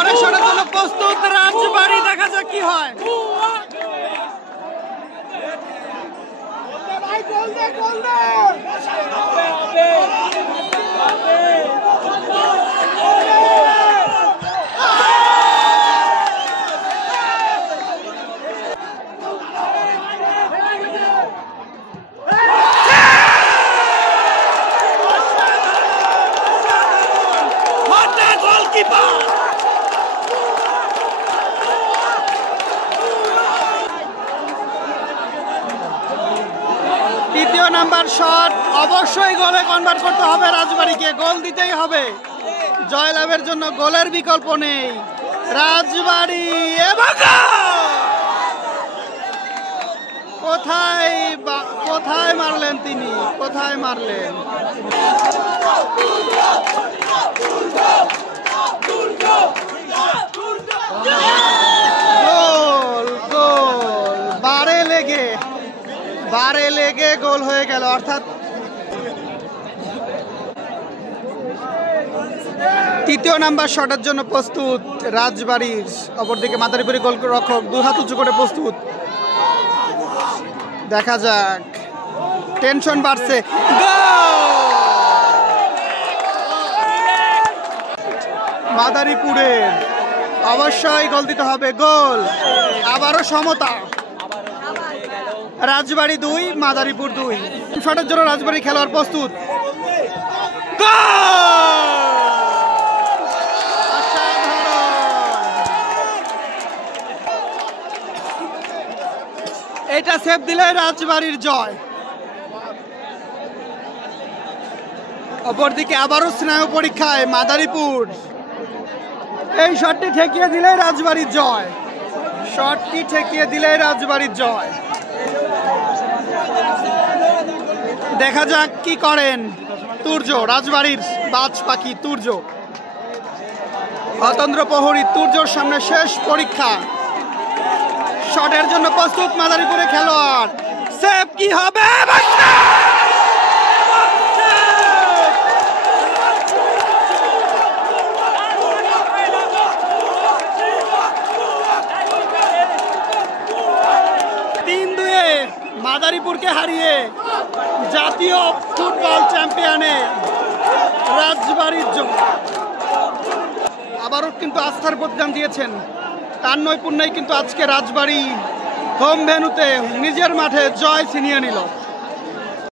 পরের শটের জন্য প্রস্তুত রাজবাড়ী, দেখা যাক কি হয়। তৃতীয় নাম্বার শট অবশ্যই গোলে কনভার্ট করতে হবে রাজবাড়ীকে, গোল দিতেই হবে। জয়লাভের জন্য গোলের বিকল্প নেই। রাজবাড়ী এবং কোথায় মারলেন তিনি, কোথায় মারলেন? গোল গোল, বারে লেগে গোল হয়ে গেল। অর্থাৎ তৃতীয় নাম্বার শটের জন্য প্রস্তুত রাজবাড়ীর। অপরদিকে মাদারীপুরে গোলরক্ষক দু হাত উঁচু করে প্রস্তুত। দেখা যাক, টেনশন বাড়ছে। মাদারীপুরের অবশ্যই গোল দিতে হবে। গোল, আবারও সমতা। রাজবাড়ী 2, মাদারীপুর 2। শটের জন্য রাজবাড়ী খেলোয়াড় প্রস্তুত। এটা সেভ দিলে রাজবাড়ীর জয়। অপরদিকে আবারও স্নায়ু পরীক্ষায় মাদারীপুর। এই শটটি ঠেকিয়ে দিলে রাজবাড়ীর জয়, শটটি ঠেকিয়ে দিলে রাজবাড়ীর জয়। দেখা যাক কি করেন তুর্য, রাজবাড়ীর বাজ পাখি তুর্য। অতন্দ্র প্রহরী তুর্যর সামনে শেষ পরীক্ষা। শটের জন্য প্রস্তুত মাদারীপুরে খেলোয়াড়। সেভ কি হবে? মাদারীপুরকে হারিয়ে জাতীয় ফুটবল চ্যাম্পিয়নে রাজবাড়ীর জন্য আবারও কিন্তু আস্থার প্রদান দিয়েছেন। তার নৈপুণ্যই কিন্তু আজকে রাজবাড়ী হোম ভেন্যুতে নিজের মাঠে জয় ছিনিয়ে নিল।